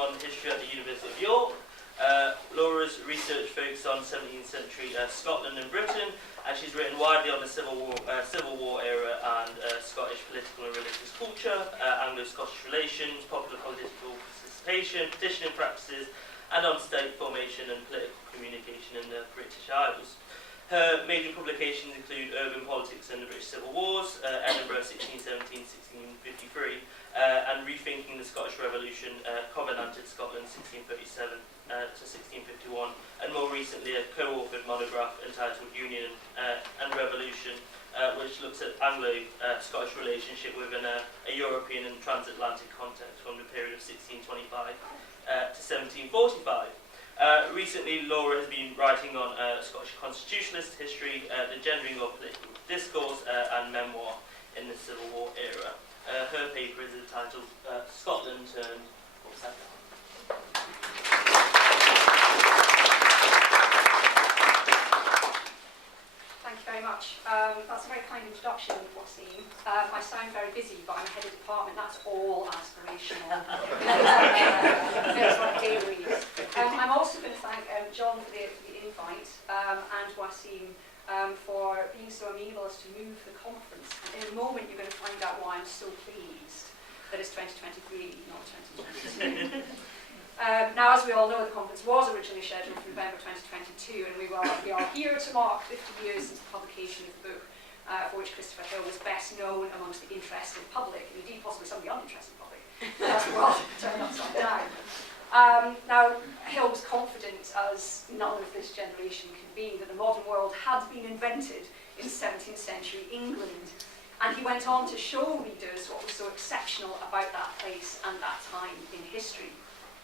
On history at the University of York. Laura's research focuses on 17th century Scotland and Britain, and she's written widely on the Civil War era and Scottish political and religious culture, Anglo-Scottish relations, popular political participation, petitioning practices, and on state formation and political communication in the British Isles. Her major publications include Urban Politics and the British Civil Wars, Edinburgh 1617-1653, and Rethinking the Scottish Revolution, Covenanted Scotland 1637 to 1651, and more recently a co-authored monograph entitled Union and Revolution, which looks at Anglo-Scottish relationship within a European and transatlantic context from the period of 1625 to 1745. Recently, Laura has been writing on Scottish constitutionalist history, the gendering of political discourse, and memoir in the Civil War era. Her paper is entitled Scotland Turned Upside Down. Thank you very much. That's a very kind introduction, Waseem. I sound very busy, but I'm head of department. That's all aspirational. That's what day reads. I'm also going to thank John for the invite and Waseem for being so amenable as to move the conference. In a moment, you're going to find out why I'm so pleased that it's 2023, not 2022. Now, as we all know, the conference was originally scheduled for November 2022, and we are here to mark 50 years since the publication of the book for which Christopher Hill was best known amongst the interested public, and indeed possibly some of the uninterested public, as the world turned upside down. Now, Hill was confident, as none of this generation can be, that the modern world had been invented in 17th century England, and he went on to show readers what was so exceptional about that place and that time in history.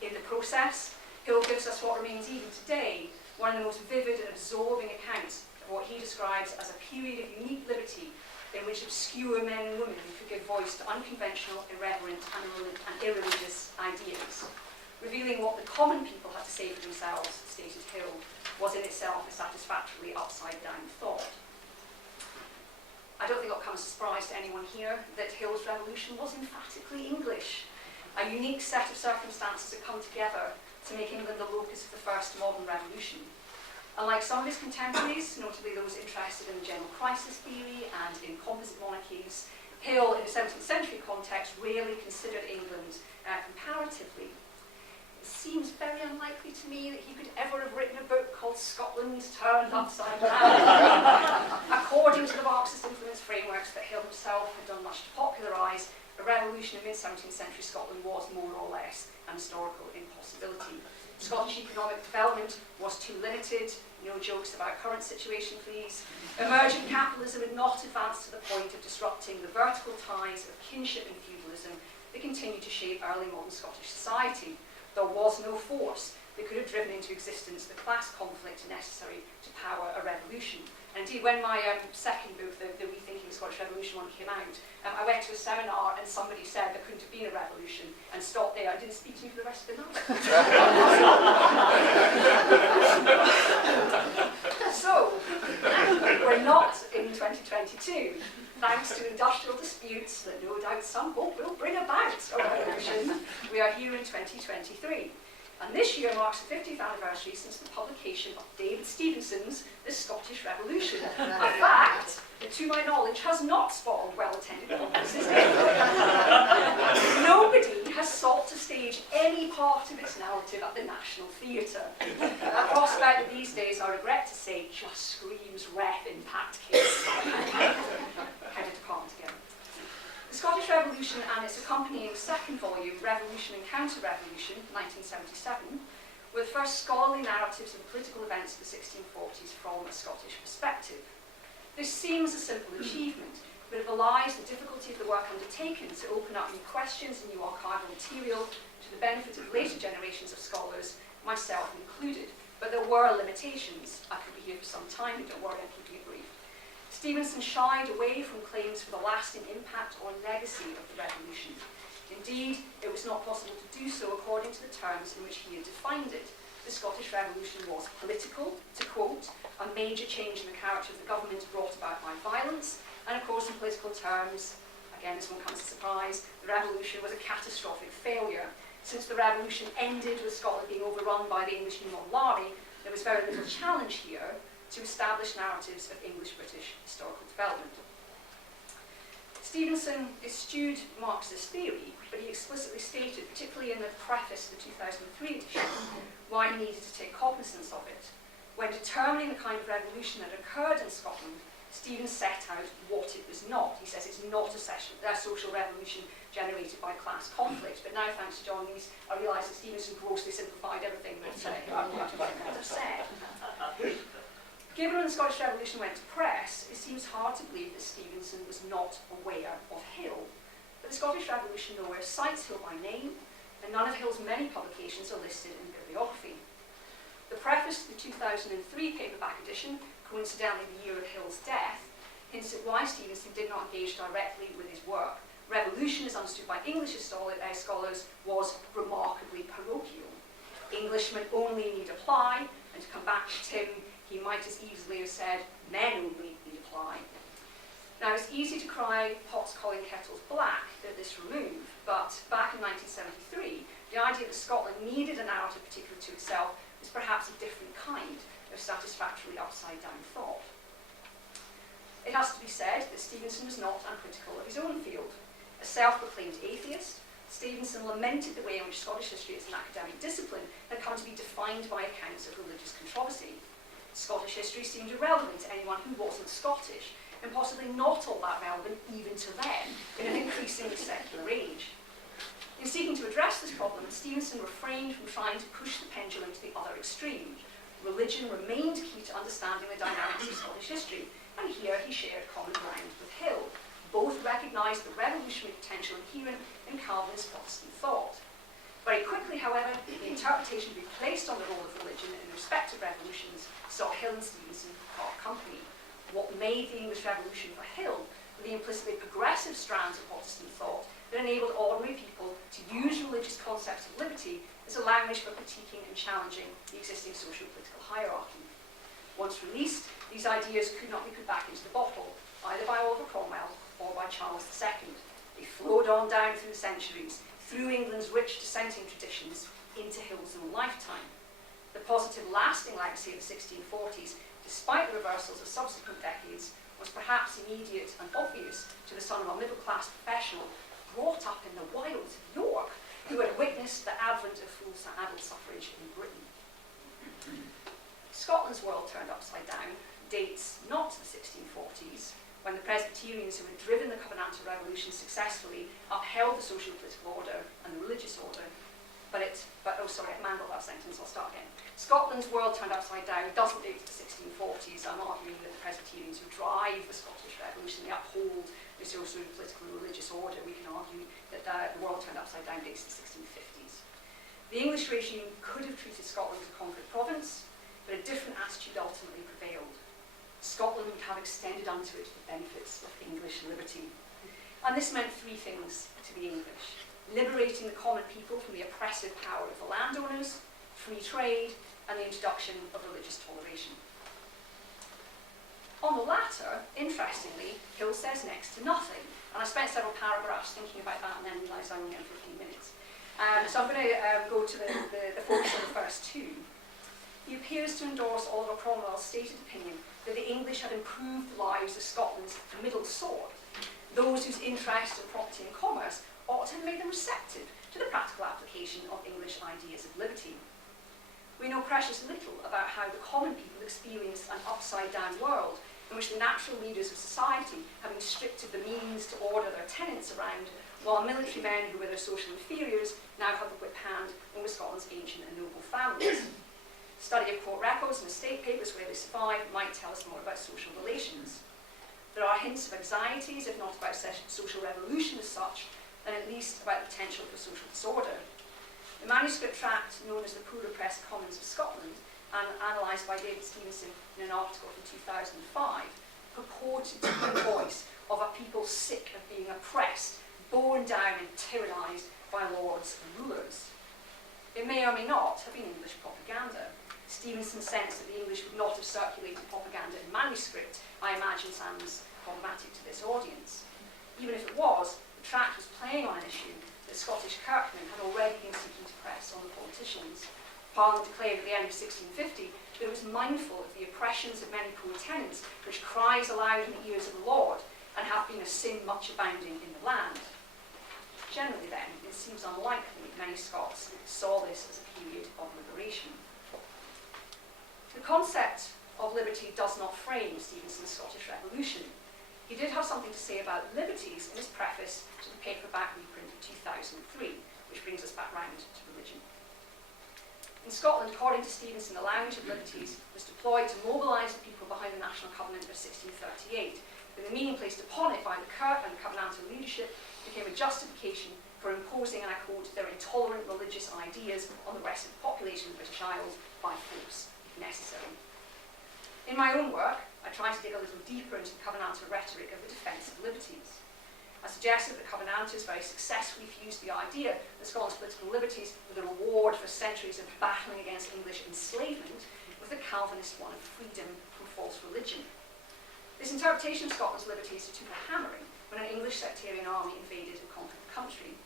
In the process, Hill gives us what remains even today one of the most vivid and absorbing accounts of what he describes as a period of unique liberty in which obscure men and women could give voice to unconventional, irreverent and irreligious ideas. Revealing what the common people had to say for themselves, stated Hill, was in itself a satisfactorily upside-down thought. I don't think it'll come as a surprise to anyone here that Hill's revolution was emphatically English. A unique set of circumstances had come together to make England the locus of the first modern revolution. Unlike some of his contemporaries, notably those interested in the general crisis theory and in composite monarchies, Hill, in the 17th century context, rarely considered England comparatively. It seems very unlikely to me that he could ever have written a book called Scotland Turned Upside Down. According to the Marxist influence frameworks that Hill himself had done much to popularise, a revolution in mid-17th century Scotland was more or less an historical impossibility. Scottish economic development was too limited, no jokes about current situation please. Emergent capitalism had not advanced to the point of disrupting the vertical ties of kinship and feudalism that continued to shape early modern Scottish society. There was no force that could have driven into existence the class conflict necessary to power a revolution. And indeed, when my second book, the Rethinking the Scottish Revolution one, came out, I went to a seminar and somebody said there couldn't have been a revolution and stopped there. It didn't speak to me for the rest of the night. So, we're not in 2022, thanks to industrial disputes that no doubt some hope will bring about a revolution. We are here in 2023. And this year marks the 50th anniversary since the publication of David Stevenson's The Scottish Revolution. A fact that, to my knowledge, has not spawned well-attended conferences anywhere. Nobody has sought to stage any part of its narrative at the National Theatre. A prospect that these days, I regret to say, just screams ref impact case. Headed department again. The Scottish Revolution and its accompanying second volume, Revolution and Counter-Revolution, 1977, were the first scholarly narratives of political events of the 1640s from a Scottish perspective. This seems a simple achievement, but it belies the difficulty of the work undertaken to open up new questions and new archival material to the benefit of later generations of scholars, myself included. But there were limitations. I could be here for some time, but don't worry, I'm keeping it brief. Stevenson shied away from claims for the lasting impact or legacy of the revolution. Indeed, it was not possible to do so according to the terms in which he had defined it. The Scottish Revolution was political, to quote, a major change in the character of the government brought about by violence, and of course in political terms, again this one comes as a surprise, the revolution was a catastrophic failure, Since the revolution ended with Scotland being overrun by the English New Model Army, there was very little challenge here to establish narratives of English-British historical development. Stevenson eschewed Marxist theory, but he explicitly stated, particularly in the preface to the 2003 edition, why he needed to take cognizance of it. When determining the kind of revolution that occurred in Scotland, Stevens set out what it was not. He says it's not a social revolution generated by class conflict, but now, thanks to John Lees, I realise that Stevenson grossly simplified everything that I would have said. Given when the Scottish Revolution went to press, it seems hard to believe that Stevenson was not aware of Hill. But the Scottish Revolution nowhere cites Hill by name, and none of Hill's many publications are listed in bibliography. The preface to the 2003 paperback edition, coincidentally the year of Hill's death, hints at why Stevenson did not engage directly with his work. Revolution, as understood by English scholars, was remarkably parochial. Englishmen only need apply, and to come back to Tim, he might as easily have said, men only need apply. Now, it's easy to cry pots calling kettles black at this remove, but back in 1973, the idea that Scotland needed a narrative particular to itself was perhaps a different kind of satisfactory upside-down thought. It has to be said that Stevenson was not uncritical of his own field. A self-proclaimed atheist, Stevenson lamented the way in which Scottish history as an academic discipline had come to be defined by accounts of religious controversy. Scottish history seemed irrelevant to anyone who wasn't Scottish, and possibly not all that relevant even to them in an increasingly secular age. In seeking to address this problem, Stevenson refrained from trying to push the pendulum to the other extreme. Religion remained key to understanding the dynamics of Scottish history, and here he shared common ground with Hill. Both recognised the revolutionary potential inherent in Calvin's Protestant thought. Very quickly, however, the interpretation to be placed on the role of religion in respect of revolutions saw Hill and Stevenson part company. What made the English Revolution for Hill were the implicitly progressive strands of Protestant thought that enabled ordinary people to use religious concepts of liberty as a language for critiquing and challenging the existing social-political hierarchy. Once released, these ideas could not be put back into the bottle, either by Oliver Cromwell or by Charles II. They flowed on down through the centuries, through England's rich dissenting traditions, into Hill's own lifetime. The positive lasting legacy of the 1640s, despite the reversals of subsequent decades, was perhaps immediate and obvious to the son of a middle-class professional brought up in the wilds of York, who had witnessed the advent of full adult suffrage in Britain. Scotland's world turned upside down dates not to the 1640s, when the Presbyterians who had driven the Covenantal Revolution successfully upheld the social political order and the religious order. I mangled that sentence, I'll start again. Scotland's world turned upside down doesn't date to the 1640s. I'm arguing that the Presbyterians who drive the Scottish Revolution, they uphold the social, political and religious order. We can argue that the world turned upside down dates to the 1650s. The English regime could have treated Scotland as a conquered province, but a different attitude ultimately prevailed. Scotland would have extended unto it the benefits of English liberty. And this meant three things to the English: liberating the common people from the oppressive power of the landowners, free trade, and the introduction of religious toleration. On the latter, interestingly, Hill says next to nothing. And I spent several paragraphs thinking about that and then realised I only had 15 minutes. So I'm going to go to the focus on the first two. He appears to endorse Oliver Cromwell's stated opinion that the English had improved the lives of Scotland's middle sort, those whose interest in property and commerce ought to have made them receptive to the practical application of English ideas of liberty. We know precious little about how the common people experienced an upside-down world in which the natural leaders of society, having stripped of the means to order their tenants around, while military men who were their social inferiors now had the whip hand over Scotland's ancient and noble families. Study of court records and estate papers where they survive might tell us more about social relations. There are hints of anxieties, if not about social revolution as such, then at least about the potential for social disorder. The manuscript tract known as the Poor Repressed Commons of Scotland, and analysed by David Stevenson in an article from 2005, purported to be the voice of a people sick of being oppressed, borne down and tyrannised by lords and rulers. It may or may not have been English propaganda. Stevenson sensed that the English would not have circulated propaganda in manuscript, I imagine sounds problematic to this audience. Even if it was, the tract was playing on an issue that Scottish kirkmen had already been seeking to press on the politicians. Parliament declared at the end of 1650 that it was mindful of the oppressions of many poor tenants, which cries aloud in the ears of the Lord, and have been a sin much abounding in the land. Generally then, it seems unlikely many Scots saw this as a period of liberation. The concept of liberty does not frame Stevenson's Scottish Revolution. He did have something to say about liberties in his preface to the paperback reprint of 2003, which brings us back round to religion. In Scotland, according to Stevenson, the language of liberties was deployed to mobilise the people behind the National Covenant of 1638, but the meaning placed upon it by the Kirk and Covenantal leadership became a justification for imposing, and I quote, their intolerant religious ideas on the rest of the population of the British Isles by force, if necessary. In my own work, I try to dig a little deeper into the Covenantal rhetoric of the defence of liberties. I suggested that Covenanters very successfully fused the idea that Scotland's political liberties were the reward for centuries of battling against English enslavement with the Calvinist one of freedom from false religion. This interpretation of Scotland's liberties took a hammering when an English sectarian army invaded and conquered the country.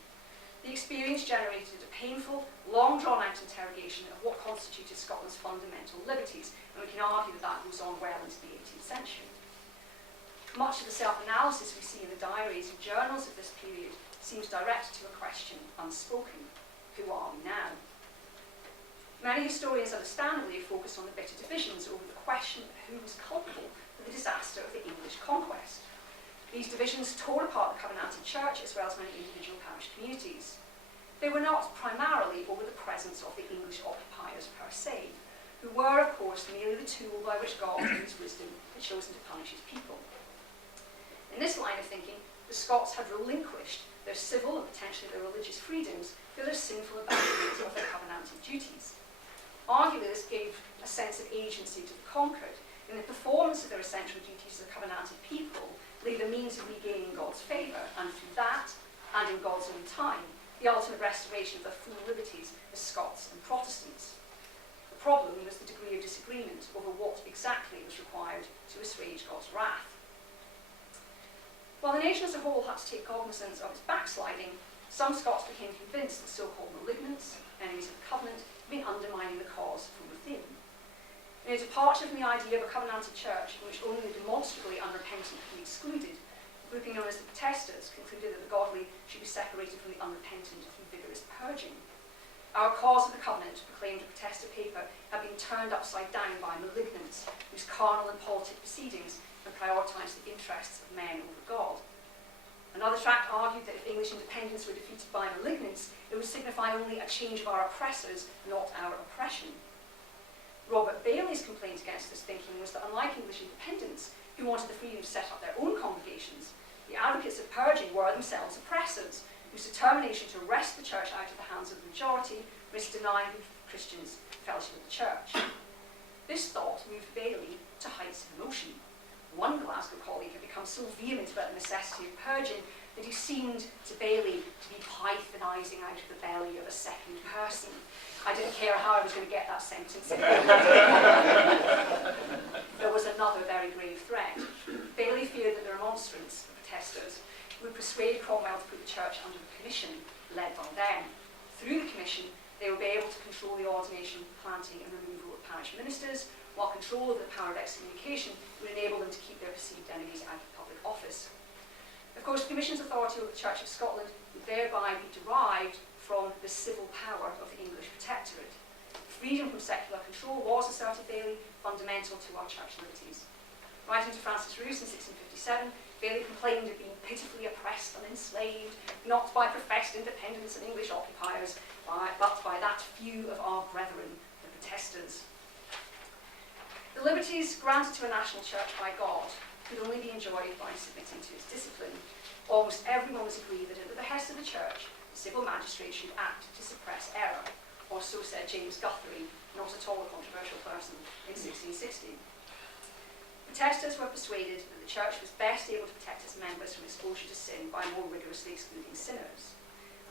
The experience generated a painful, long drawn-out interrogation of what constituted Scotland's fundamental liberties, and we can argue that that goes on well into the 18th century. Much of the self-analysis we see in the diaries and journals of this period seems directed to a question unspoken: who are we now? Many historians understandably have focused on the bitter divisions over the question of who was culpable for the disaster of the English conquest. These divisions tore apart the Covenantal Church as well as many individual parish communities. They were not primarily over the presence of the English occupiers per se, who were, of course, merely the tool by which God, in his wisdom, had chosen to punish his people. In this line of thinking, the Scots had relinquished their civil and potentially their religious freedoms for their sinful abandonment of their covenantal duties. Arguably, this gave a sense of agency to the conquered, in the performance of their essential duties as a covenanted people lay the means of regaining God's favour, and through that, and in God's own time, the ultimate restoration of their full liberties as Scots and Protestants. The problem was the degree of disagreement over what exactly was required to assuage God's wrath. While the nation as a whole had to take cognizance of its backsliding, some Scots became convinced that so-called malignants, enemies of the covenant, had been undermining the cause from within. In a departure from the idea of a covenantal church in which only the demonstrably unrepentant could be excluded, the grouping known as the Protesters concluded that the godly should be separated from the unrepentant through vigorous purging. Our cause of the covenant, proclaimed a Protester paper, had been turned upside down by malignants whose carnal and politic proceedings had prioritised the interests of men over God. Another tract argued that if English independence were defeated by malignants, it would signify only a change of our oppressors, not our oppression. Robert Bailey's complaint against this thinking was that unlike English independents, who wanted the freedom to set up their own congregations, the advocates of purging were themselves oppressors, whose determination to wrest the church out of the hands of the majority risked denying Christians fellowship of the church. This thought moved Bailey to heights of emotion. One Glasgow colleague had become so vehement about the necessity of purging that he seemed to Bailey to be pythonising out of the belly of a second person. I didn't care how I was going to get that sentence in. There was another very grave threat. Bailey feared that the remonstrance, the Protesters, would persuade Cromwell to put the church under a commission led by them. Through the commission, they would be able to control the ordination, planting and removal of parish ministers, while control of the power of excommunication would enable them to keep their perceived enemies out of public office. Of course, the Commission's authority over the Church of Scotland would thereby be derived from the civil power of the English Protectorate. Freedom from secular control was, asserted Bailey, fundamental to our church liberties. Writing to Francis Roos in 1657, Bailey complained of being pitifully oppressed and enslaved, not by professed independents and English occupiers, but by that few of our brethren, the Protesters. The liberties granted to a national church by God could only be enjoyed by submitting to its discipline. Almost everyone was agreed that at the behest of the church, the civil magistrate should act to suppress error, or so said James Guthrie, not at all a controversial person, in 1660. Protesters were persuaded that the church was best able to protect its members from exposure to sin by more rigorously excluding sinners.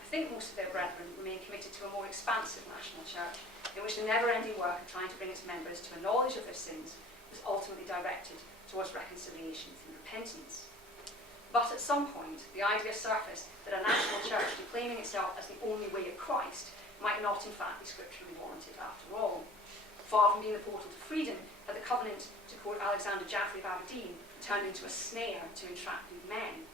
I think most of their brethren remained committed to a more expansive national church, in which the never-ending work of trying to bring its members to a knowledge of their sins was ultimately directed towards reconciliation through repentance. But at some point, the idea surfaced that a national church proclaiming itself as the only way of Christ might not in fact be scripturally warranted after all. Far from being the portal to freedom, had the covenant, to quote Alexander Jaffe of Aberdeen, turned into a snare to entrap good men.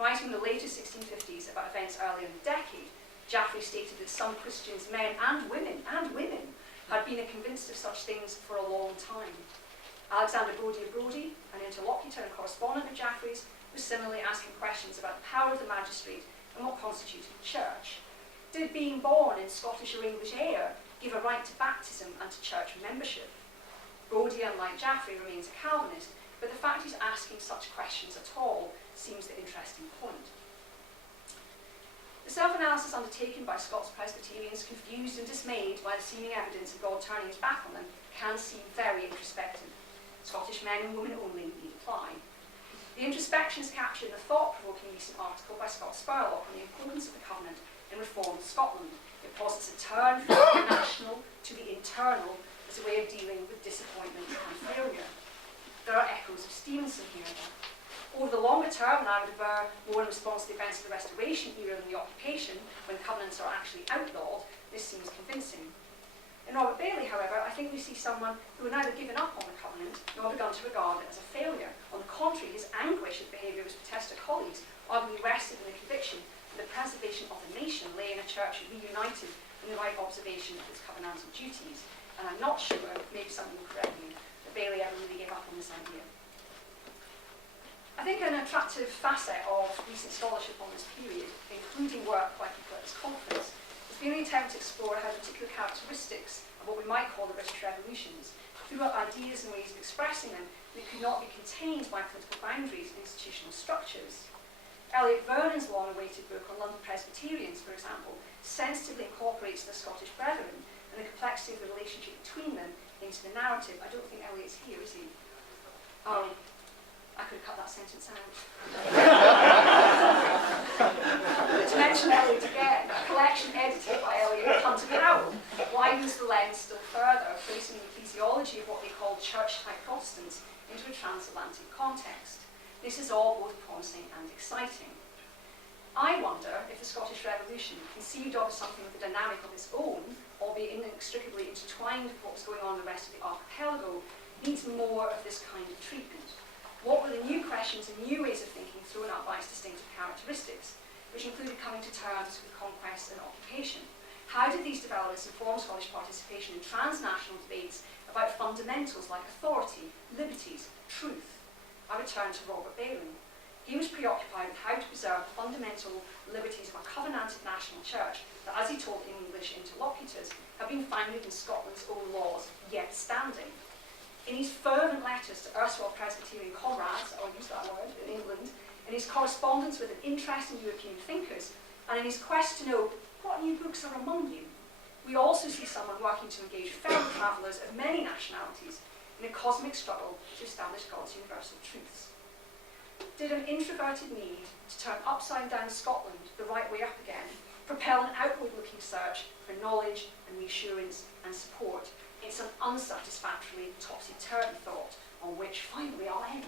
Writing in the later 1650s about events earlier in the decade, Jaffe stated that some Christians, men and women, had been convinced of such things for a long time. Alexander Brodie of Brodie, an interlocutor and correspondent of Jaffe's, was similarly asking questions about the power of the magistrate and what constituted the church. Did being born in Scottish or English air give a right to baptism and to church membership? Brodie, unlike Jaffe, remains a Calvinist, but the fact he's asking such questions at all seems the interesting point. The self-analysis undertaken by Scots Presbyterians, confused and dismayed by the seeming evidence of God turning his back on them, can seem very introspective. Scottish men and women only need apply. The introspection is captured in the thought-provoking recent article by Scott Spurlock on the importance of the Covenant in reformed Scotland. It posits a turn from the national to the internal as a way of dealing with disappointment and failure. There are echoes of Stevenson here. Over the longer term, and I would aver more in response to the events of the Restoration era than the occupation, when covenants are actually outlawed, this seems convincing. In Robert Bailey, however, I think we see someone who had neither given up on the covenant nor begun to regard it as a failure. On the contrary, his anguish at the behaviour of his Protestant colleagues arguably rested in the conviction that the preservation of the nation lay in a church reunited in the right observation of its covenantal duties. And I'm not sure, maybe someone will correct me, that Bailey ever really gave up on this idea. I think an attractive facet of recent scholarship on this period, including work by people at this conference, has been the attempt to explore how particular characteristics of what we might call the British revolutions threw up ideas and ways of expressing them that could not be contained by political boundaries and institutional structures. Elliot Vernon's long-awaited book on London Presbyterians, for example, sensitively incorporates the Scottish Brethren and the complexity of the relationship between them into the narrative. I don't think Elliot's here, is he? Oh, I could have cut that sentence out. But to mention Elliot again, a collection edited by Elliot and Hunter Powell widens the lens still further, placing the ecclesiology of what they call church-type Protestants into a transatlantic context. This is all both promising and exciting. I wonder if the Scottish Revolution, conceived of as something with a dynamic of its own, albeit inextricably intertwined with what was going on in the rest of the archipelago, needs more of this kind of treatment. What were the new questions and new ways of thinking thrown up by its distinctive characteristics, which included coming to terms with conquest and occupation? How did these developments inform Scottish participation in transnational debates about fundamentals like authority, liberties, truth? I return to Robert Bailey. He was preoccupied with how to preserve the fundamental liberties of a covenanted national church that, as he told English interlocutors, have been founded in Scotland's own laws, yet standing. In his fervent letters to erstwhile Presbyterian comrades, I'll use that word, in England, in his correspondence with an interest in European thinkers, and in his quest to know what new books are among you, we also see someone working to engage fellow travellers of many nationalities in a cosmic struggle to establish God's universal truths. Did an introverted need to turn upside-down Scotland the right way up again propel an outward-looking search for knowledge and reassurance and support? It's an unsatisfactory, topsy-turvy thought on which finally I'll end.